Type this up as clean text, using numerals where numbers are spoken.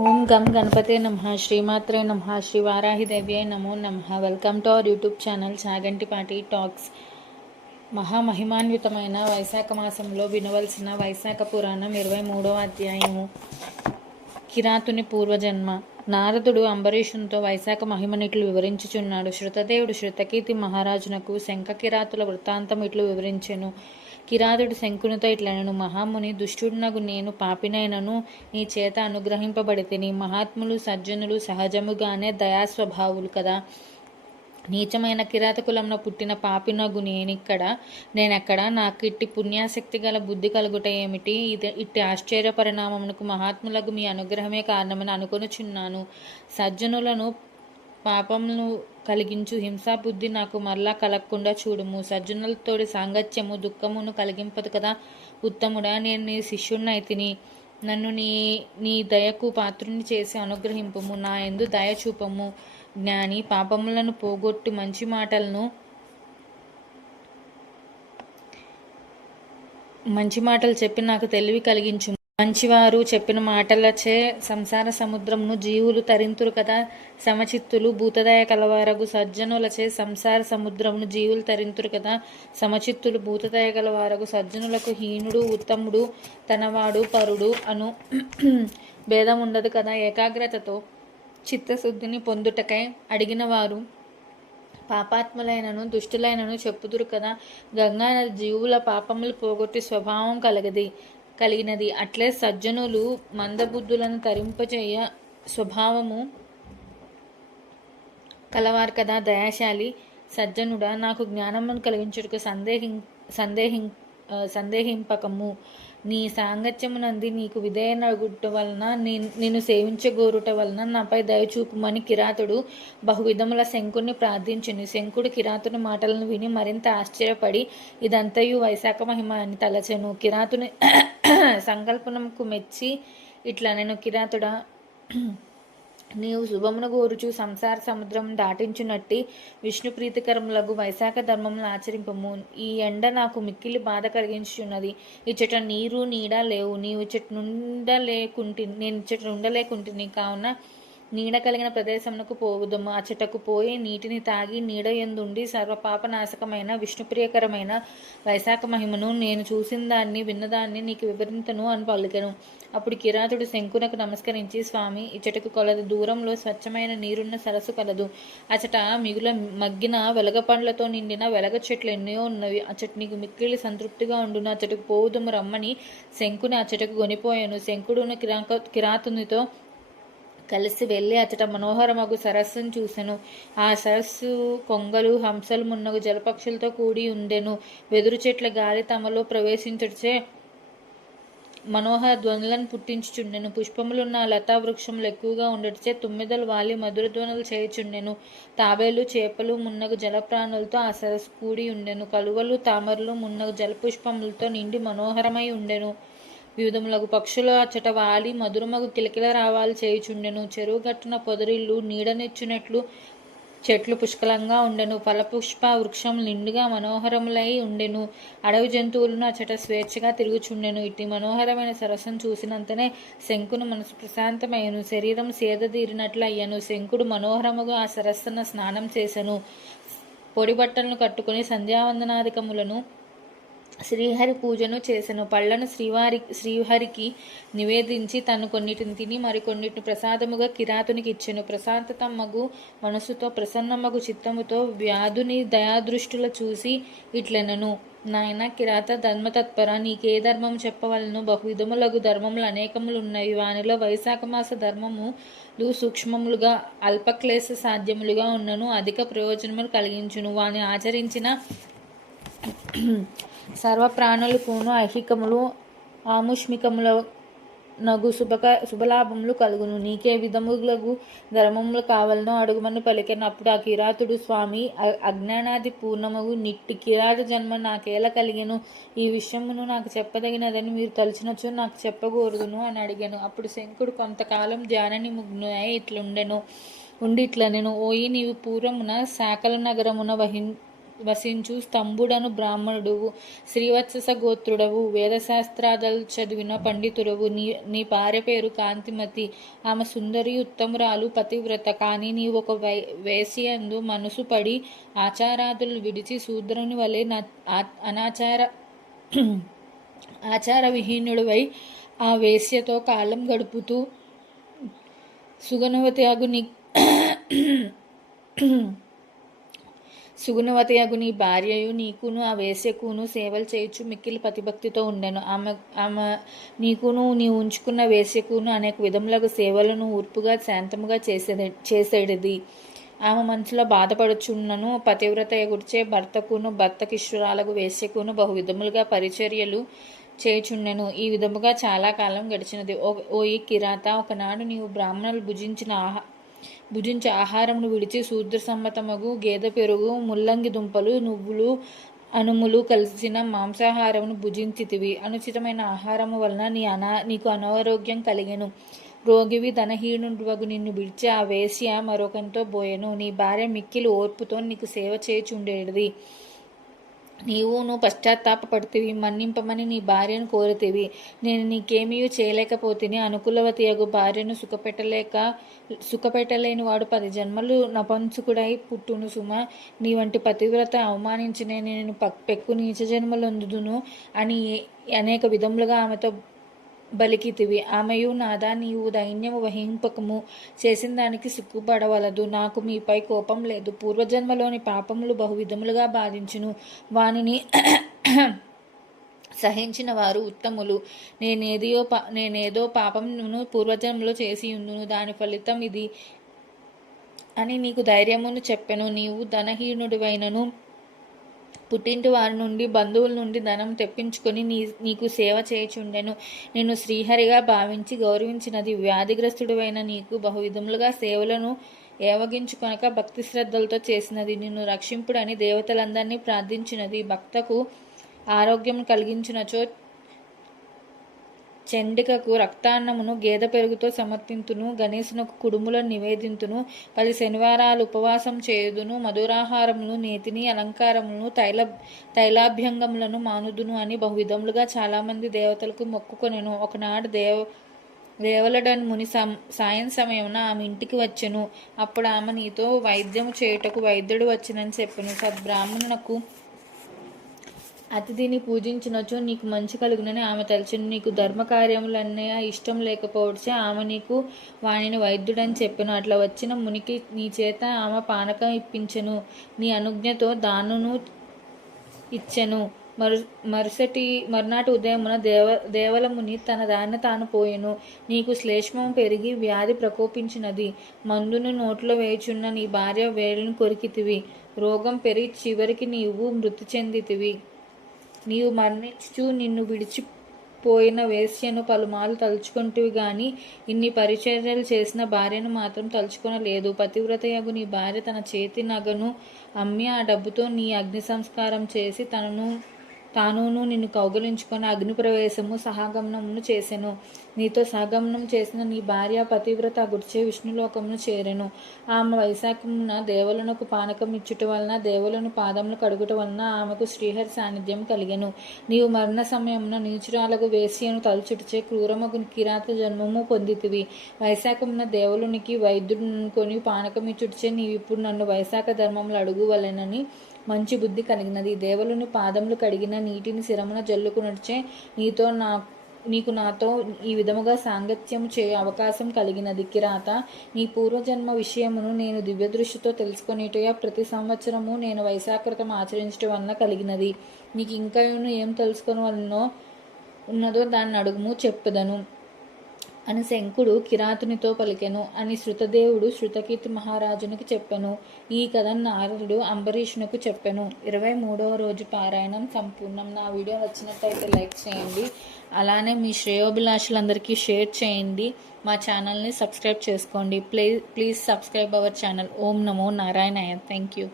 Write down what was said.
ఓం గం గణపతే నమః శ్రీమాత్రే నమః శ్రీ వారాహిదేవ్యై నమో నమః. Welcome to our YouTube channel Chagantipati talks. మహామహిమాన్వితమైన వైశాఖ మాసంలో వినవలసిన వైశాఖ పురాణం 23వ అధ్యాయము. కిరాతుని పూర్వజన్మ. నారదుడు అంబరీషునితో వైశాఖ మహిమనిట్లు వివరించుచున్నాడు. శృతదేవుడు శృతకీర్తి మహారాజునకు శంఖ కిరాతుల వృత్తాంతం ఇట్లు వివరించెను. కిరాతుడు శంకునితో ఇట్లనెను, మహాముని, దుష్టుడునగు నేను పాపినైనను నీ చేత అనుగ్రహింపబడితిని. మహాత్ములు సజ్జనులు సహజముగానే దయాస్వభావులు కదా. నీచమైన కిరాతకులంలో పుట్టిన పాపినగు నేనెక్కడ నాకు ఇట్టి పుణ్యాశక్తి గల బుద్ధి కలుగుట ఏమిటి? ఇట్టి ఆశ్చర్య పరిణామమునకు మహాత్ములకు మీ అనుగ్రహమే కారణమని అనుకొనుచున్నాను. సజ్జనులను పాపమును కలిగించు హింసాబుద్ధి నాకు మరలా కలగకుండా చూడుము. సజ్జనులతోడి సాంగత్యము దుఃఖమును కలిగింపదు కదా. ఉత్తముడా, నేను నీ శిష్యుణ్ణైతిని. నన్ను నీ దయకు పాత్రుని చేసి అనుగ్రహింపుము. నా యందు దయ చూపము. జ్ఞాని, పాపములను పోగొట్టి మంచి మాటలు చెప్పి నాకు తెలివి కలిగించు. మంచివారు చెప్పిన మాటలచే సంసార సముద్రమును జీవులు తరింతురు కదా. సమచిత్తులు భూతదయ కలవారగు సజ్జనులచే సంసార సముద్రమును జీవులు తరింతురు కదా. సమచిత్తులు భూతదయ కలవారగు సజ్జనులకు హీనుడు ఉత్తముడు తనవాడు పరుడు అను భేదం ఉండదు కదా. ఏకాగ్రతతో చిత్తశుద్ధిని పొందుటకై అడిగిన వారు పాపాత్ములైనను దుష్టులైనను చెప్పుదురు కదా. గంగానది జీవుల పాపములు పోగొట్టి స్వభావం కలిగినది. అట్లే సజ్జనులు మందబుద్ధులను తరింపచేయ స్వభావము కలవారు కదా. దయాశాలి సజ్జనుడా, నాకు జ్ఞానమును కలిగించుటకు సందేహింపకము. నీ సాంగత్యమునంది నీకు విధేయనగుట వలన నేను సేవించగోరుట వలన నాపై దయచూపుమని కిరాతుడు బహువిధముల శంకుని ప్రార్థించును. శంకుడు కిరాతుని మాటలను విని మరింత ఆశ్చర్యపడి ఇదంతయు వైశాఖ మహిమ అని తలచెను. కిరాతుని సంకల్పనకు మెచ్చి ఇట్లా నేను, కిరాతుడా, నీవు శుభమును గోరుచు సంసార సముద్రం దాటించునట్టి విష్ణు ప్రీతికరములగు వైశాఖ ధర్మములను ఆచరింపము. ఈ ఎండ నాకు మిక్కిలి బాధ కలిగించుచున్నది. ఇచ్చట నీరు నీడ లేవు. నీవు నేను ఇచ్చట ఉండలేకుంటిని. కావున నీడ కలిగిన ప్రదేశమునకు పోవుదము. అచ్చటకు పోయి నీటిని తాగి నీడ యందుండి సర్వపాపనాశకమైన విష్ణుప్రియకరమైన వైశాఖ మహిమను నేను చూసిన దాన్ని విన్నదాన్ని నీకు వివరింతను అని పలికెను. అప్పుడు కిరాతుడు శంకునకు నమస్కరించి, స్వామి, ఇచ్చటకు కొలది దూరంలో స్వచ్ఛమైన నీరున్న సరస్సు కలదు. అచట మగ్గిన వెలగ పండ్లతో నిండిన వెలగ చెట్లు ఎన్నో ఉన్నవి. అచ్చట నీకు మిక్కిలి సంతృప్తిగా ఉండును. అచ్చటకు పోవుదము రమ్మని శంకుని అచ్చటకు కొనిపోయాను. శంకుడును కిరాతునితో కలిసి వెళ్ళి అచ్చట మనోహరమగు సరస్సును చూసెను. ఆ సరస్సు కొంగలు హంసలు మున్నగు జలపక్షులతో కూడి ఉండెను. వెదురు చెట్ల గాలి తమలో ప్రవేశించే మనోహర ధ్వనులను పుట్టించుచుండెను. పుష్పములున్న లతా వృక్షములు ఎక్కువగా ఉండటచే తుమ్మెదలు వాలి మధుర ధ్వనులు చేయుచుండెను. తాబేలు చేపలు మున్నగు జలప్రాణులతో ఆ సరస్సు కూడి ఉండెను. కలువలు తామరలు మున్నగు జలపుష్పములతో నిండి మనోహరమై ఉండెను. వివిధములగు పక్షులు అచ్చట వాలి మధురమగు కిలకిల రావాలు చేయుచుండెను. చెరువు గట్టున పొదరిల్లు నీడనిచ్చునట్లు చెట్లు పుష్కలంగా ఉండెను. ఫలపుష్ప వృక్షములు నిండుగా మనోహరములై ఉండెను. అడవి జంతువులను అచ్చట స్వేచ్ఛగా తిరుగుచుండెను. ఇట్టి మనోహరమైన సరస్సును చూసినంతనే శంకును మనసు ప్రశాంతమయ్యను. శరీరం సేదతీరినట్లు అయ్యను. శంకుడు మనోహరముగా ఆ సరస్సున స్నానం చేసెను. పొడి బట్టలను కట్టుకుని సంధ్యావందనాధికములను శ్రీహరి పూజను చేసెను. పళ్లను శ్రీహరికి నివేదించి తను కొన్నిటిని తిని మరికొన్నిటిని ప్రసాదముగా కిరాతునికి ఇచ్చెను. ప్రశాంతతమ్మగు మనసుతో ప్రసన్నమ్మగు చిత్తముతో వ్యాధుని దయాదృష్టుల చూసి ఇట్లెనను, నాయన కిరాత ధర్మతత్పర, నీకే ధర్మం చెప్పవలను? బహువిధములగు ధర్మములు అనేకములున్నవి. వానిలో వైశాఖ మాస ధర్మములు సూక్ష్మములుగా అల్పక్లేశ సాధ్యములుగా ఉన్నను అధిక ప్రయోజనములు కలిగించును. వాని ఆచరించిన సర్వప్రాణులకును ఐహికములు ఆముష్మికముల నగు శుభలాభములు కలుగును. నీకే విధములకు ధర్మములు కావాలనో అడుగుమని పలికెను. అప్పుడు ఆ కిరాతుడు, స్వామి, అజ్ఞానాది పూర్ణముగు నిట్టి కిరాత జన్మ నాకేలా కలిగెను? ఈ విషయమును నాకు చెప్పదగినదని మీరు తలచినచో నాకు చెప్పకూడదును అని అడిగాను. అప్పుడు శంకుడు కొంతకాలం ధ్యాన నిమగ్నుడై ఇట్లుండెను. ఇట్లనెను, ఓయి, నీవు పూర్వమున శాకల నగరమున వసించు స్తంభుడను బ్రాహ్మణుడువు, శ్రీవత్సస గోత్రుడవు, వేదశాస్త్రాదలు చదివిన పండితుడవు. నీ భార్య పేరు కాంతిమతి. ఆమె సుందరి, ఉత్తమురాలు, పతివ్రత. కానీ నీ ఒక వేశ్యందు మనసు పడి ఆచారాదులు విడిచి శూద్రుని వలె ఆచార విహీనుడివై ఆ వేశ్యతో కాలం గడుపుతూ సుగుణవతి నీ భార్యయు నీకును ఆ వేశ్యకును సేవలు చేయుచు మిక్కిలి ప్రతిభక్తితో ఉండెను. ఆమె నీకును నీ ఉంచుకున్న వేశ్యకును అనేక విధములకు సేవలను ఊర్పుగా శాంతముగా చేసేది. ఆమె మనసులో బాధపడుచున్నను పతివ్రత ఎగుర్చే భర్తకును భర్తకిష్టురాలకు వేశ్యకును బహు విధములుగా పరిచర్యలు చేయుచుండెను. ఈ విధముగా చాలా కాలం గడిచినది. ఓ ఈ కిరాత, ఒకనాడు నీవు బ్రాహ్మణులు భుజించే ఆహారమును విడిచి శూద్ర సమ్మతమగు గేదె పెరుగు, ముల్లంగి దుంపలు, నువ్వులు, అనుములు కలిసిన మాంసాహారమును భుజించితివి. అనుచితమైన ఆహారము వలన నీకు అనారోగ్యం కలిగెను. రోగివి, ధనహీనుడువగు నిన్ను విడిచి ఆ వేశ్య మరొకంతో బోయెను. నీ భార్య మిక్కిలి ఓర్పుతో నీకు సేవ చేయుచుండేది. నువ్వు పశ్చాత్తాపడుతీవి, మన్నింపమని నీ భార్యను కోరుతీవి. నేను నీకేమీ చేయలేకపోతేనే. అనుకూలవతియగు భార్యను సుఖపెట్టలేని వాడు 10 జన్మలు నపంసుకుడై పుట్టును సుమ. నీ వంటి పతివ్రత అవమానించి నేను పెక్కు నీచ జన్మలొందుదును అని అనేక విధములుగా ఆమెతో బలికితివి. ఆమెయు, నాదా, నీవు దైన్యము వహింపకము, చేసిన దానికి సిగ్గుపడవలదు. నాకు మీపై కోపం లేదు. పూర్వజన్మలోని పాపములు బహువిధములుగా బాధించును. వానిని సహించిన వారు ఉత్తములు. నేనేదో పాపమును పూర్వజన్మలో చేసి ఉందును, దాని ఫలితం ఇది అని నీకు ధైర్యమును చెప్పెను. నీవు ధనహీనుడివైనను పుట్టింటి వారి నుండి, బంధువుల నుండి ధనం తెప్పించుకొని నీకు సేవ చేయుచుండెను. నేను శ్రీహరిగా భావించి గౌరవించినది. వ్యాధిగ్రస్తుడివైన నీకు బహువిధములుగా సేవలను ఏవగించుకొనక భక్తి శ్రద్ధలతో చేసినది. నిన్ను రక్షింపుడని దేవతలందరినీ ప్రార్థించినది. భక్తకు ఆరోగ్యం కలిగించినచో చండికకు రక్తాన్నమును గేదె పెరుగుతో సమర్పింతును. గణేశునకు కుడుములను నివేదింతును. 10 శనివారాలు ఉపవాసం చేయుదును. మధురాహారమును, నేతిని, అలంకారములను, తైలాభ్యంగములను మానుదును అని బహువిధములుగా చాలామంది దేవతలకు మొక్కుకొనెను. ఒకనాడు దేవలడన్ ముని సాయం సమయమున ఆమె ఇంటికి వచ్చెను. అప్పుడు ఆమె, నీతో వైద్యము చేయుటకు వైద్యుడు వచ్చెనని చెప్పెను. సద్బ్రాహ్మణునకు అతిథిని పూజించినచో నీకు మంచి కలుగునని ఆమె తలచెను. నీకు ధర్మకార్యములన్నయ ఇష్టం లేకపోవచ్చే ఆమె నీకు వానిని వైద్యుడని చెప్పెను. అట్లా వచ్చిన మునికి నీ చేత ఆమె పానకం ఇప్పించెను. నీ అనుజ్ఞతో దానును ఇచ్చెను. మరునాటి ఉదయమున దేవలముని తన దాన్ని తాను పోయెను. నీకు శ్లేష్మం పెరిగి వ్యాధి ప్రకోపించినది. మందును నోట్లో వేయుచున్న నీ భార్య వేలును కొరికితివి. రోగం పెరిగి చివరికి నీవు మృతి చెందితివి. నీవు మరణించు నిన్ను విడిచిపోయిన వేశ్యను పలుమార్లు తలుచుకుంటువి గాని ఇన్ని పరిచర్యలు చేసిన భార్యను మాత్రం తలుచుకొనలేదు. పతివ్రతయగు నీ భార్య తన చేతి నగను అమ్మి ఆ డబ్బుతో నీ అగ్ని సంస్కారం చేసి తానును నిన్ను కౌగలించుకొని అగ్ని ప్రవేశము సహగమనమును చేసెను. నీతో సహగమనం చేసిన నీ భార్య పతివ్రత గుర్చే విష్ణులోకమును చేరెను. ఆమె వైశాఖమున దేవులకు పానకం ఇచ్చుట వలన, దేవులను పాదములు కడుగుట వలన ఆమెకు శ్రీహరి సాన్నిధ్యం కలిగెను. నీవు మరణ సమయమున నీచురాలకు వేశ్యను తలుచుటచే క్రూరమగు కిరాత జన్మము పొందితివి. వైశాఖమున దేవునికి వైద్యుడుకొని పానకం ఇచ్చుటచే నీవిప్పుడు నన్ను వైశాఖ ధర్మములు అడుగువలెనని మంచి బుద్ధి కలిగినది. దేవుని పాదములు కడిగిన నీటిని శిరమున జల్లుకునొచ్చే నీకు నాతో ఈ విధముగా సాంగత్యము చేయు అవకాశం కలిగినది. కిరాత, నీ పూర్వజన్మ విషయమును నేను దివ్యదృష్టితో తెలుసుకొనిటయా ప్రతి సంవత్సరము నేను వైశాఖవ్రతం ఆచరించడం వలన కలిగినది. నీకు ఇంకా ఏం తెలుసుకొనవలనో ఉన్నదో దాన్ని అడుగుము, చెప్పుదను అని శంకుడు కిరాతునితో పలికెను అని శృతదేవుడు శృతకీర్తి మహారాజునికి చెప్పెను. ఈ కథను నారదుడు అంబరీషునకు చెప్పెను. 23వ రోజు పారాయణం సంపూర్ణం. నా వీడియో నచ్చినట్టయితే లైక్ చేయండి. అలానే మీ శ్రేయోభిలాషులందరికీ షేర్ చేయండి. మా ఛానల్ని సబ్స్క్రైబ్ చేసుకోండి. Please subscribe our channel. ఓం నమో నారాయణాయ. Thank you.